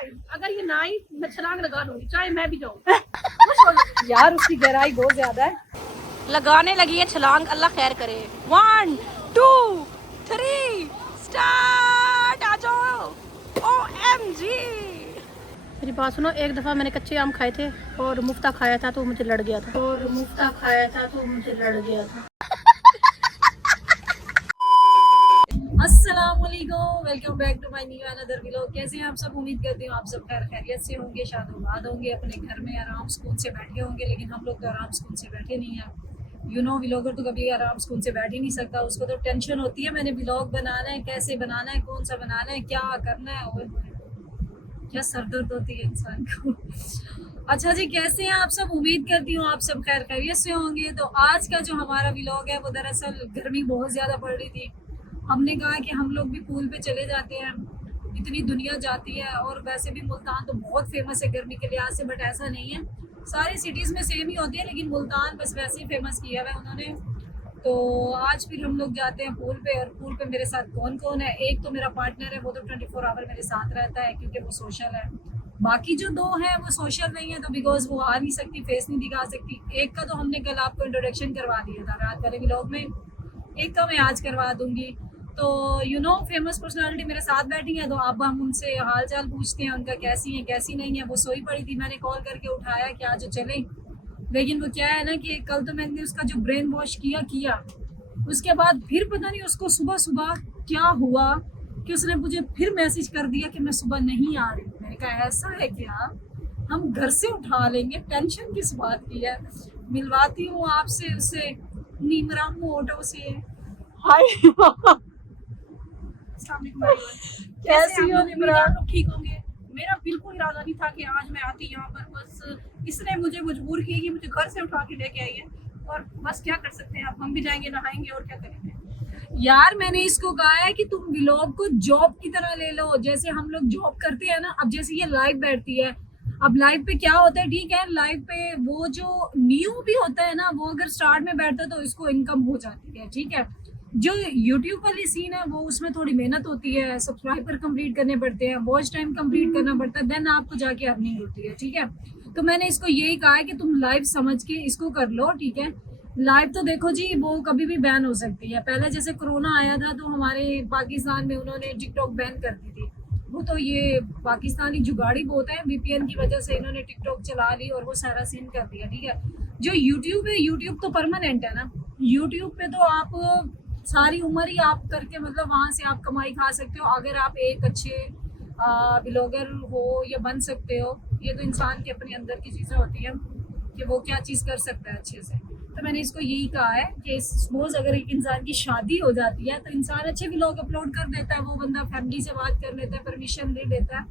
चाहे अगर ये ना आई मैं छलांग लगा लूंगी, चाहे मैं भी जाऊँ। यार उसकी गहराई बहुत ज्यादा है। लगाने लगी है छलांग, अल्लाह खैर करे। 1 2 3 स्टार्ट। आ जाओ। OMG। मेरी बात सुनो, एक दफ़ा मैंने कच्चे आम खाए थे और मुफ्ता खाया था तो मुझे लड़ गया था। अस्सलाम वालेकुम, welcome back to my new another vlog. कैसे हैं आप सब? उम्मीद करती हूँ आप सब खैर खैरियत से होंगे, शादोबाद होंगे, अपने घर में आराम सुकून से बैठे होंगे। लेकिन हम लोग तो आराम सुकून से बैठे नहीं हैं। व्लॉगर तो कभी आराम सुकून से बैठ ही नहीं सकता, उसको तो टेंशन होती है। मैंने व्लॉग बनाना है, कैसे बनाना है, कौन सा बनाना है, क्या करना है। ओए होए, क्या सरदर्द होती है इंसान को। अच्छा जी, कैसे हैं आप सब? उम्मीद करती हूँ आप सब खैर खैरियत से होंगे। तो आज का जो हमारा व्लॉग है वो दरअसल गर्मी बहुत ज़्यादा पड़ रही थी। हमने कहा कि हम लोग भी पूल पे चले जाते हैं, इतनी दुनिया जाती है। और वैसे भी मुल्तान तो बहुत फेमस है गर्मी के लिहाज से, बट ऐसा नहीं है, सारी सिटीज़ में सेम ही होती है, लेकिन मुल्तान बस वैसे ही फेमस किया हुआ है उन्होंने। तो आज फिर हम लोग जाते हैं पूल पे। और पूल पे मेरे साथ कौन कौन है? एक तो मेरा पार्टनर है, वो तो 24 आवर मेरे साथ रहता है क्योंकि वो सोशल है। बाकी जो दो हैं वो सोशल नहीं है, तो बिकॉज वो आ नहीं सकती, फेस नहीं दिखा सकती। एक का तो हमने कल आपको इंट्रोडक्शन करवा दिया था रात वाले व्लॉग में, एक का मैं आज करवा दूंगी। तो फेमस पर्सनालिटी मेरे साथ बैठी है, तो अब हम उनसे हाल चाल पूछते हैं उनका, कैसी है कैसी नहीं है। वो सोई पड़ी थी, मैंने कॉल करके उठाया कि आज चले, लेकिन वो क्या है ना कि कल तो मैंने उसका जो ब्रेन वॉश किया, उसके बाद फिर पता नहीं उसको सुबह सुबह क्या हुआ कि उसने मुझे फिर मैसेज कर दिया कि मैं सुबह नहीं आ रही। मैंने कहा ऐसा है क्या, हम घर से उठा लेंगे, टेंशन किस बात की है। मिलवाती हूँ आपसे उससे, नीमरा मोटो से। हाय कैसी हो निमरा? आप ठीक होंगे? मेरा बिल्कुल इरादा नहीं था कि आज मैं आती यहाँ पर, बस इसने मुझे मजबूर किया कि मुझे घर से उठा के लेके आई है। और बस क्या कर सकते हैं, अब हम भी जाएंगे, नहाएंगे और क्या करेंगे। यार मैंने इसको कहा है कि तुम व्लॉग को जॉब की तरह ले लो, जैसे हम लोग जॉब करते हैं ना। अब जैसे ये लाइव बैठती है, अब लाइव पे क्या होता है, ठीक है, लाइव पे वो जो न्यू भी होता है ना, वो अगर स्टार्ट में बैठता है तो इसको इनकम हो जाती है, ठीक है। जो यूट्यूब वाली सीन है वो उसमें थोड़ी मेहनत होती है, सब्सक्राइबर कंप्लीट करने पड़ते हैं, वॉच टाइम कंप्लीट करना पड़ता है, देन आपको जाके अर्निंग होती है, ठीक है। तो मैंने इसको यही कहा है कि तुम लाइव समझ के इसको कर लो, ठीक है। लाइव तो देखो जी वो कभी भी बैन हो सकती है। पहले जैसे कोरोना आया था तो हमारे पाकिस्तान में उन्होंने टिकटॉक बैन कर दी थी। वो तो ये पाकिस्तानी जुगाड़ी बहुत है, VPN की वजह से इन्होंने टिकटॉक चला ली और वो सारा सीन कर दिया, ठीक है। जो यूट्यूब है, यूट्यूब तो परमानेंट है ना। यूट्यूब पे तो आप सारी उम्र ही आप करके, मतलब वहाँ से आप कमाई खा सकते हो अगर आप एक अच्छे ब्लॉगर हो या बन सकते हो। ये तो इंसान के अपने अंदर की चीज़ें होती हैं कि वो क्या चीज़ कर सकता है अच्छे से। तो मैंने इसको यही कहा है कि सपोज अगर एक इंसान की शादी हो जाती है तो इंसान अच्छे व्लॉग अपलोड कर देता है, वो बंदा फैमिली से बात कर लेता है, परमिशन ले लेता है,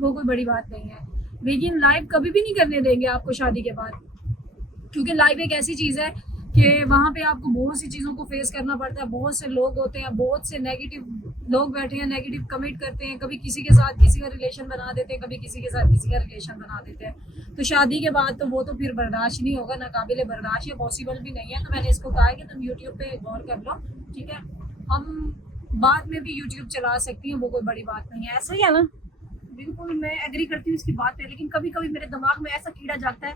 वो कोई बड़ी बात नहीं है। लेकिन लाइव कभी भी नहीं करने देंगे आपको शादी के बाद, क्योंकि लाइव एक ऐसी चीज़ है कि वहाँ पे आपको बहुत सी चीज़ों को फेस करना पड़ता है। बहुत से लोग होते हैं, बहुत से नेगेटिव लोग बैठे हैं, नेगेटिव कमेंट करते हैं, कभी किसी के साथ किसी का रिलेशन बना देते हैं, कभी किसी के साथ किसी का रिलेशन बना देते हैं। तो शादी के बाद तो वो तो फिर बर्दाश्त नहीं होगा, ना काबिल बर्दाश्त, या पॉसिबल भी नहीं है। तो मैंने इसको कहा है कि तुम यूट्यूब पे गौर कर लो, ठीक है। हम बाद में भी यूट्यूब चला सकती हैं, वो कोई बड़ी बात नहीं है। ऐसा ही है ना? बिल्कुल मैं एग्री करती हूँ इसकी बात पे, लेकिन कभी कभी मेरे दिमाग में ऐसा कीड़ा जागता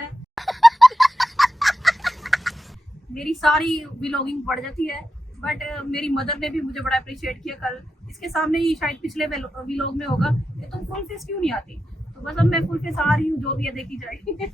है, मेरी सारी व्लॉगिंग बढ़ जाती है। बट मेरी मदर ने भी मुझे बड़ा अप्रिशिएट किया कल, इसके सामने ही शायद पिछले व्लॉग में होगा कि तुम फुल फेस क्यों नहीं आती। तो बस अब मैं फुल फेस आ रही हूँ, जो भी है देखी जाएगी।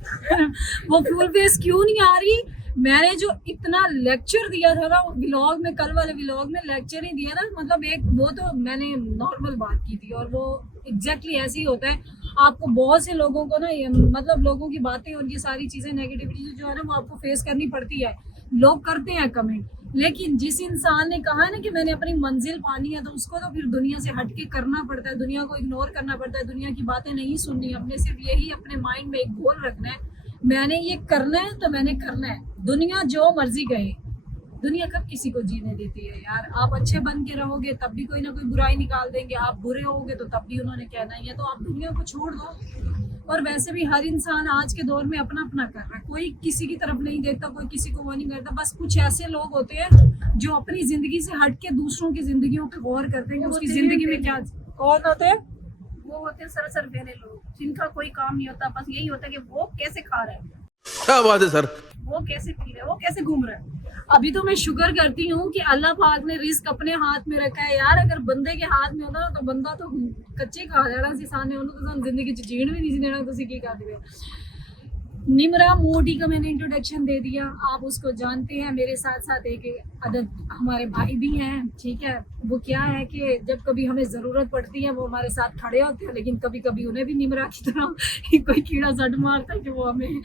वो फुल फेस क्यों नहीं आ रही, मैंने जो इतना लेक्चर दिया था ना व्लॉग में, कल वाले व्लॉग में लेक्चर ही दिया ना, मतलब एक वो तो मैंने नॉर्मल बात की थी और वो एग्जैक्टली ऐसे ही होता है। आपको बहुत से लोगों को ना, मतलब लोगों की बातें और ये सारी चीज़ें, नेगेटिविटी जो है ना, वो आपको फेस करनी पड़ती है। लोग करते हैं कमेंट, लेकिन जिस इंसान ने कहा है ना कि मैंने अपनी मंजिल पानी है, तो उसको तो फिर दुनिया से हटके करना पड़ता है, दुनिया को इग्नोर करना पड़ता है, दुनिया की बातें नहीं सुननी, अपने सिर्फ यही अपने माइंड में एक गोल रखना है, मैंने ये करना है तो मैंने करना है। दुनिया जो मर्जी कहे, दुनिया कब किसी को जीने देती है यार। आप अच्छे बन के रहोगे तब भी कोई ना कोई बुराई निकाल देंगे, आप बुरे होगे तो तब भी उन्होंने कहना ही है। तो आप दुनिया को छोड़ दो। और वैसे भी हर इंसान आज के दौर में अपना अपना कर रहा है, कोई किसी की तरफ नहीं देखता, कोई किसी को वो नहीं करता। बस कुछ ऐसे लोग होते हैं जो अपनी जिंदगी से हट के दूसरों की जिंदगियों पे गौर करते हैं कि उसकी जिंदगी में क्या। कौन होते हैं? वो होते हैं सरसर बेले लोग, जिनका कोई काम नहीं होता, बस यही होता है कि वो कैसे खा रहा है, क्या बात है सर, वो कैसे पी रहा है, वो कैसे घूम रहा है। अभी तो मैं शुक्र करती हूँ कि अल्लाह पाक ने रिस्क अपने हाथ में रखा है यार। अगर बंदे के हाथ में होता ना तो बंदा तो कच्चे खा जाना सी, सामने उन्होंने तो जिंदगी च जीण भी नहीं सी देना। तुसी की कर दिए। निमरा मोटी का मैंने इंट्रोडक्शन दे दिया, आप उसको जानते हैं। मेरे साथ साथ एक अदद हमारे भाई भी हैं, ठीक है। वो क्या है कि जब कभी हमें ज़रूरत पड़ती है वो हमारे साथ खड़े होते हैं, लेकिन कभी कभी उन्हें भी निमरा की तरह कोई कीड़ा सट मारता है कि वो हमें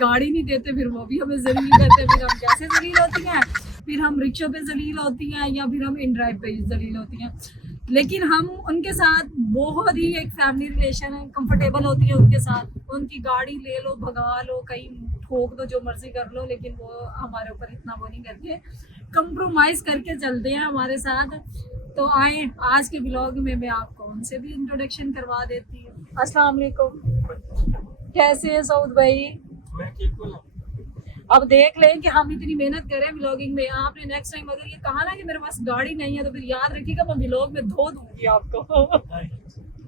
गाड़ी नहीं देते, फिर वो भी हमें जलील करते हैं। फिर हम कैसे जलील होती हैं, फिर हम रिक्शों पे जलील होती हैं या फिर हम इन ड्राइव पे जलील होती हैं। लेकिन हम उनके साथ बहुत ही एक फैमिली रिलेशन है, कंफर्टेबल होती है उनके साथ। उनकी गाड़ी ले लो, भगा लो, कहीं ठोक दो, जो मर्जी कर लो, लेकिन वो हमारे ऊपर इतना वो नहीं करते, कंप्रोमाइज़ करके चलते हैं हमारे साथ। तो आए आज के ब्लॉग में मैं आपको उनसे भी इंट्रोडक्शन करवा देती हूँ। अस्सलाम वालेकुम, कैसे हैं सऊद भाई? मैं ठीक हूँ। अब देख लें कि हम इतनी मेहनत करें व्लॉगिंग में। आपने नेक्स्ट टाइम अगर ये कहा ना कि मेरे पास गाड़ी नहीं है तो फिर याद रखिएगा मैं व्लॉग में धो दूंगी आपको।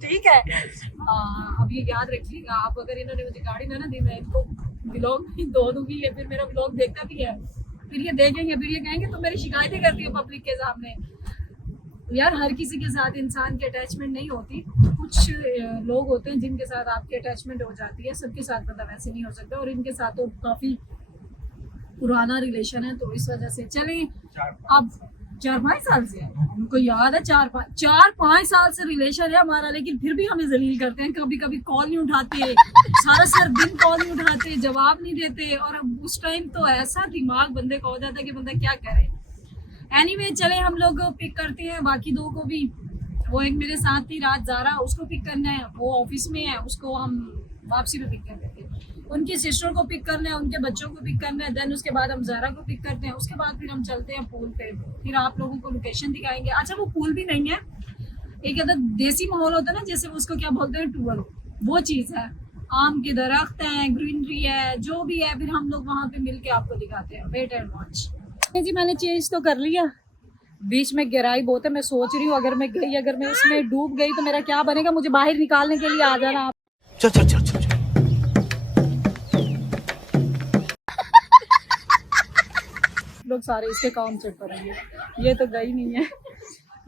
ठीक है, अब ये याद रखिएगा आप, अगर इन्होंने मुझे गाड़ी ना दी मैं इनको व्लॉग में धो दूंगी। ये फिर मेरा व्लॉग देखता भी है, फिर ये देखेंगे, फिर ये कहेंगे तो मेरी शिकायतें करती है पब्लिक के सामने। यार हर किसी के साथ इंसान की अटैचमेंट नहीं होती, कुछ लोग होते हैं जिनके साथ आपकी अटैचमेंट हो जाती है, सबके साथ मतलब वैसे नहीं हो सकता। और इनके साथ तो काफ़ी पुराना रिलेशन है, तो इस वजह से चलें। अब 4-5 साल से उनको याद है, 4-5 साल से रिलेशन है हमारा, लेकिन फिर भी हमें जलील करते हैं। कभी कभी कॉल नहीं उठाते, सारा सर दिन कॉल नहीं उठाते, जवाब नहीं देते। और अब उस टाइम तो ऐसा दिमाग बंदे का हो जाता है कि बंदा क्या करे। एनीवे चले हम लोग पिक करते हैं बाकी दो को भी। वो एक मेरे साथ थी रात ज़ारा, उसको पिक करना है, वो ऑफिस में है, उसको हम वापसी पे पिक कर देते हैं। उनकी सिस्टर को पिक करना है, उनके बच्चों को पिक करना है, देन उसके बाद हम ज़ारा को पिक करते हैं। उसके बाद फिर हम चलते हैं पूल पे, फिर आप लोगों को लोकेशन दिखाएंगे। अच्छा वो पूल भी नहीं है, एक अदर देसी माहौल होता है ना, जैसे उसको क्या बोलते हैं, टूअल, वो चीज़ है। आम के दरख्त हैं, ग्रीनरी है, जो भी है, फिर हम लोग वहाँ पे मिल के आपको दिखाते हैं। Wait and watch. जी मैंने चेंज तो कर लिया, बीच में गहराई बहुत है। मैं सोच रही हूँ अगर मैं इसमें डूब गई तो मेरा क्या बनेगा, मुझे बाहर निकालने के लिए आ जाना आप। चल चल चल चल लोग सारे इसके काम चेक करेंगे, ये तो गई नहीं है।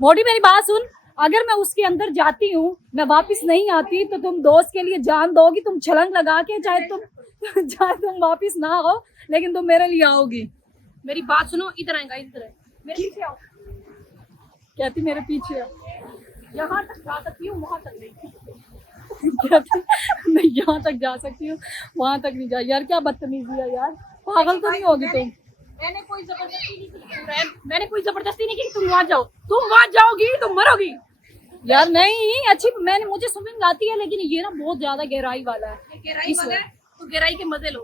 मोटी मेरी बात सुन, अगर मैं उसके अंदर जाती हूँ, मैं वापस नहीं आती, तो तुम दोस्त के लिए जान दोगी, तुम छलंग लगा के, चाहे तुम वापस ना हो, लेकिन तुम मेरे लिए आओगी। मेरी बात सुनो, इधर आएगा, इधर है, मेरे पीछे आओ। कहती मेरे पीछे आओ, यहाँ तक जा सकती हूँ, वहाँ तक नहीं। कहती मैं यहाँ तक जा सकती हूँ, वहाँ तक नहीं जा। यार क्या बदतमीजी है यार, पागल तो नहीं होगी तुम? मैंने कोई जबरदस्ती नहीं की, मैंने कोई जबरदस्ती नहीं की, तुम वहाँ जाओ, तुम वहाँ जाओगी, तुम मरोगी। यार नहीं अच्छी, मुझे स्विमिंग आती है, लेकिन ये ना बहुत ज्यादा गहराई वाला है। गहराई वाला है तो गहराई के मजे लो।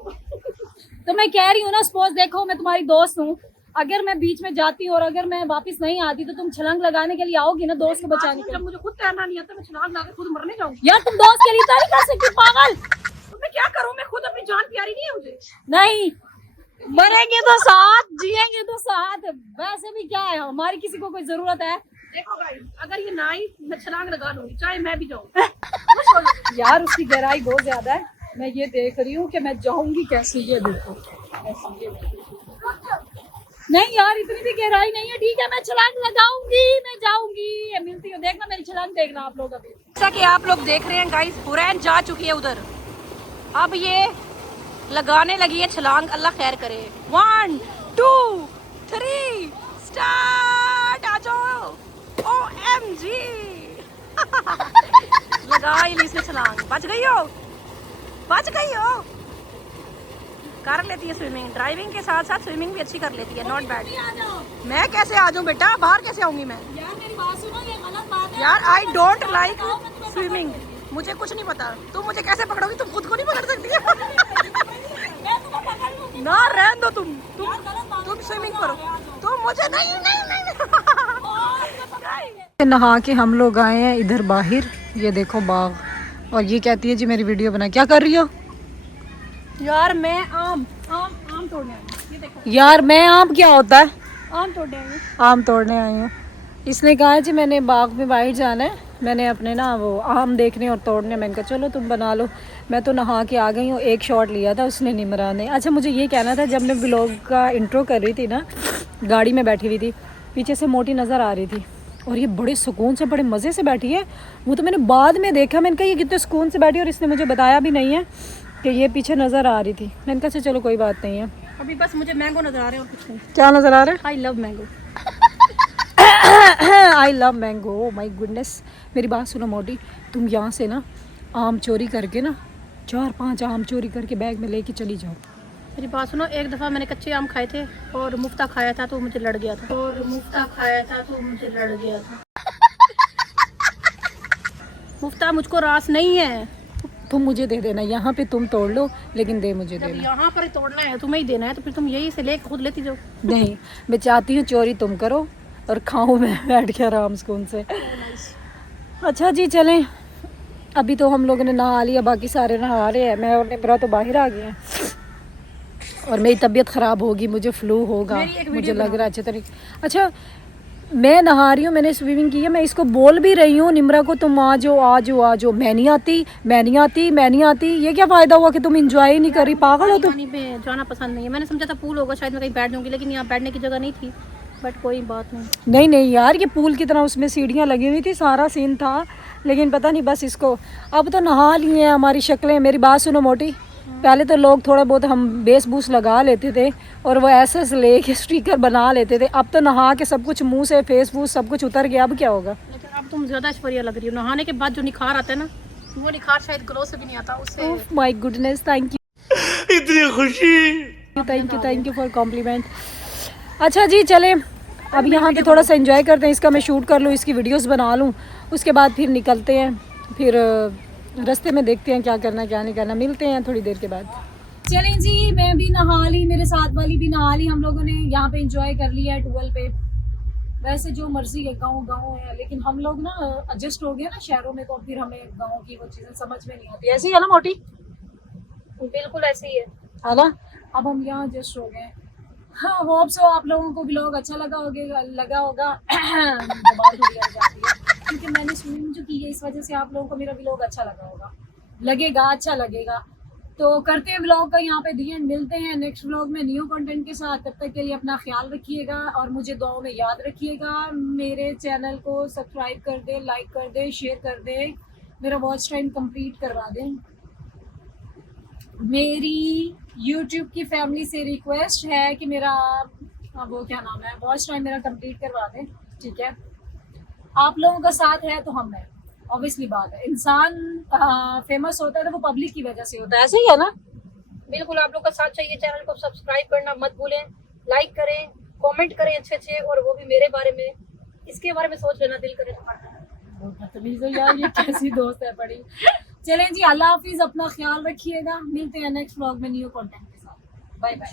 तो मैं कह रही हूँ ना, सपोज देखो मैं तुम्हारी दोस्त हूँ, अगर मैं बीच में जाती हूँ और अगर मैं वापस नहीं आती तो तुम छलांग लगाने के लिए आओगी ना, दोस्त को बचाने के लिए। जब मुझे खुद तैरना नहीं आता, मैं छलांग लगा के खुद मरने जाऊंगी। यार तुम दोस्त के लिए तो नहीं कर सकती, पागल। तो मैं क्या करूँ, मैं खुद अपनी जान प्यारी नहीं है मुझे। नहीं, मरेंगे तो साथ, जिएंगे तो साथ। वैसे भी क्या है, हमारी किसी को कोई जरूरत है? देखो गाइस, अगर ये ना आई मैं छलांग लगा लूंगी, चाहे मैं भी जाऊँ। यार उसकी गहराई बहुत ज्यादा है, मैं ये देख रही हूँ कि मैं जाऊंगी कैसे। ये देखो नहीं यार इतनी भी गहराई नहीं है, ठीक है मैं छलांग लगाऊंगी, मैं जाऊंगी, मिलती हूँ। देखना मेरी छलांग, देखना आप लोग। अभी जैसा कि आप लोग देख रहे हैं गाइस, हुरैन जा चुकी है उधर, अब ये लगाने लगी है छलांग। अल्लाह खैर करे। 1 2 3 स्टार्ट। आ जाओ। OMG लगा ही ली इसने छलांग। बच गई हो, बच गई हो। कर लेती है स्विमिंग, ड्राइविंग के साथ साथ स्विमिंग भी अच्छी कर लेती है, नॉट बैड। मैं कैसे आ जाऊँ बेटा, बाहर कैसे आऊंगी मैं? यार मेरी बात सुनो, ये गलत बात है यार आई डोंट लाइक स्विमिंग, मुझे कुछ नहीं पता। तुम मुझे कैसे पकड़ोगी, तुम खुद को नहीं पकड़ सकती ना, रहने दो तुम स्विमिंग करो, तुम मुझे नहीं नहीं नहीं नहा के हम लोग आए हैं इधर बाहर, ये देखो बाग, और ये कहती है जी मेरी वीडियो बना। क्या कर रही हो? यार मैं आम तोड़ने आई हूँ। ये देखो यार मैं आम क्या होता है? आम तोड़ने आई हूँ। आम तोड़ने आई हूँ। इसने कहा जी मैंने बाग में बाहर जाना है, मैंने अपने ना वो आम देखने और तोड़ने, मैंने कहा चलो तुम बना लो। मैं तो नहा के आ गई हूँ, एक शॉट लिया था उसने निमरा ने। अच्छा मुझे ये कहना था, जब मैं व्लॉग का इंट्रो कर रही थी ना, गाड़ी में बैठी हुई थी, पीछे से मोटी नज़र आ रही थी और ये बड़े सुकून से बड़े मज़े से बैठी है। वो तो मैंने बाद में देखा, मैंने कहा ये कितने सुकून से बैठी, और इसने मुझे बताया भी नहीं है कि ये पीछे नज़र आ रही थी। मैंने कहा चलो कोई बात नहीं है। अभी बस मुझे मैंगो नजर आ रहे हैं और कुछ नहीं। क्या नज़र आ रहा है? I love mango. I love mango, my goodness. मेरी बात सुनो मोटी, तुम यहाँ से ना आम चोरी करके ना 4-5 आम चोरी करके बैग में लेके चली जाओ। मेरी बात सुनो, एक दफ़ा मैंने कच्चे आम खाए थे और मुफ्ता खाया था तो मुझे लड़ गया था। मुफ्ता मुझको रास नहीं है। तुम मुझे दे देना, यहाँ पे तुम तोड़ लो लेकिन दे मुझे जब देना। यहाँ पर ही तोड़ना है, तुम्हें ही देना है, तो फिर तुम यही से लेके खुद लेती जाओ। नहीं, मैं चाहती हूँ चोरी तुम करो और खाऊं मैं बैठ के आराम सुकून से। अच्छा जी चलें, अभी तो हम लोगों ने नहा लिया, बाकी सारे नहा रहे हैं, मैं और निमरा तो बाहर आ गए हैं और मेरी तबीयत ख़राब होगी, मुझे फ्लू होगा, मेरी एक मुझे वीडियो लग रहा है अच्छे तरीके। अच्छा मैं नहा रही हूँ, मैंने स्विमिंग की है, मैं इसको बोल भी रही हूँ निमरा को तुम आ जाओ आ जाओ आ जाओ, मैं नहीं आती मैं नहीं आती मैं नहीं आती। ये क्या फ़ायदा हुआ कि तुम इंजॉय ही नहीं कर रही, पागल हो तुम। पानी पे जाना पसंद नहीं है। मैंने समझा था पूल होगा, शायद मैं कहीं बैठ जाऊंगी, लेकिन यहाँ बैठने की जगह नहीं थी। बट कोई बात नहीं। नहीं नहीं यार, ये पूल की तरह उसमें सीढ़ियाँ लगी हुई थी, सारा सीन था, लेकिन पता नहीं बस इसको अब तो नहा लिए हैं हमारी शक्लें। मेरी बात सुनो मोटी, पहले तो लोग थोड़ा बहुत हम बेस बूस लगा लेते थे और वो ऐसे लेके स्टिकर बना लेते थे, अब तो नहा के सब कुछ मुंह से फेस बूस सब कुछ उतर गया, अब क्या होगा। लेकिन अब तुम ज़्यादा ऐश्वर्या लग रही हो। नहाने के बाद जो निखार आता है ना, वो निखार शायद ग्लो से भी नहीं आता उससे। माय गुडनेस, थैंक इतनी खुशी। You thank you for compliment. अच्छा जी चलें, अब यहाँ पे थोड़ा सा एंजॉय करते हैं, इसका मैं शूट कर लूँ, इसकी वीडियोस बना लूँ, उसके बाद फिर निकलते हैं, फिर रास्ते में देखते हैं क्या करना क्या नहीं करना, मिलते हैं थोड़ी देर के बाद। चलें जी, मैं भी नहा ली, मेरे साथ वाली भी नहा ली, हम लोगों ने यहाँ पे एंजॉय कर लिया है टूवेल पे। वैसे जो मर्जी है, गाँव गाँव है, लेकिन हम लोग ना एडजस्ट हो गए ना शहरों में, तो फिर हमें गाँव की वो चीज़ें समझ में नहीं आती। ऐसे ही है ना मोटी? बिल्कुल ऐसे ही है ना, अब हम यहाँ एडजस्ट हो गए। हाँ, होप सो आप लोगों को व्लॉग अच्छा लगा होगा दोबारा थोड़ी आ जाती है क्योंकि मैंने स्विमिंग जो की है, इस वजह से आप लोगों को मेरा व्लॉग अच्छा लगा होगा, लगेगा, अच्छा लगेगा। तो करते हैं व्लॉग का यहाँ पे दी एंड, मिलते हैं नेक्स्ट व्लॉग में न्यू कंटेंट के साथ। तब तक के लिए अपना ख्याल रखिएगा और मुझे दुआओं में याद रखिएगा। मेरे चैनल को सब्सक्राइब कर दे, लाइक कर दे, शेयर कर दे, मेरा वॉच टाइम कंप्लीट करवा दें। मेरी YouTube की फैमिली से रिक्वेस्ट है कि मेरा वो क्या नाम है, वॉच टाइम मेरा कंप्लीट करवा दें, ठीक है। आप लोगों का साथ है तो हम हैं, ऑब्वियसली बात है। इंसान फेमस होता है तो वो पब्लिक की वजह से होता है, ऐसे ही है ना। बिल्कुल, आप लोग का साथ चाहिए। चैनल को सब्सक्राइब करना मत भूलें, लाइक करें, कमेंट करें अच्छे, और वो भी मेरे बारे में, इसके बारे में सोच लेना दिल करे तो। बदतमीज है यार, ये कैसी दोस्त है बड़ी। चलें जी, अल्लाह हाफिज, अपना ख्याल रखिएगा, मिलते हैं नेक्स्ट व्लॉग में न्यू कंटेंट के साथ। Bye bye.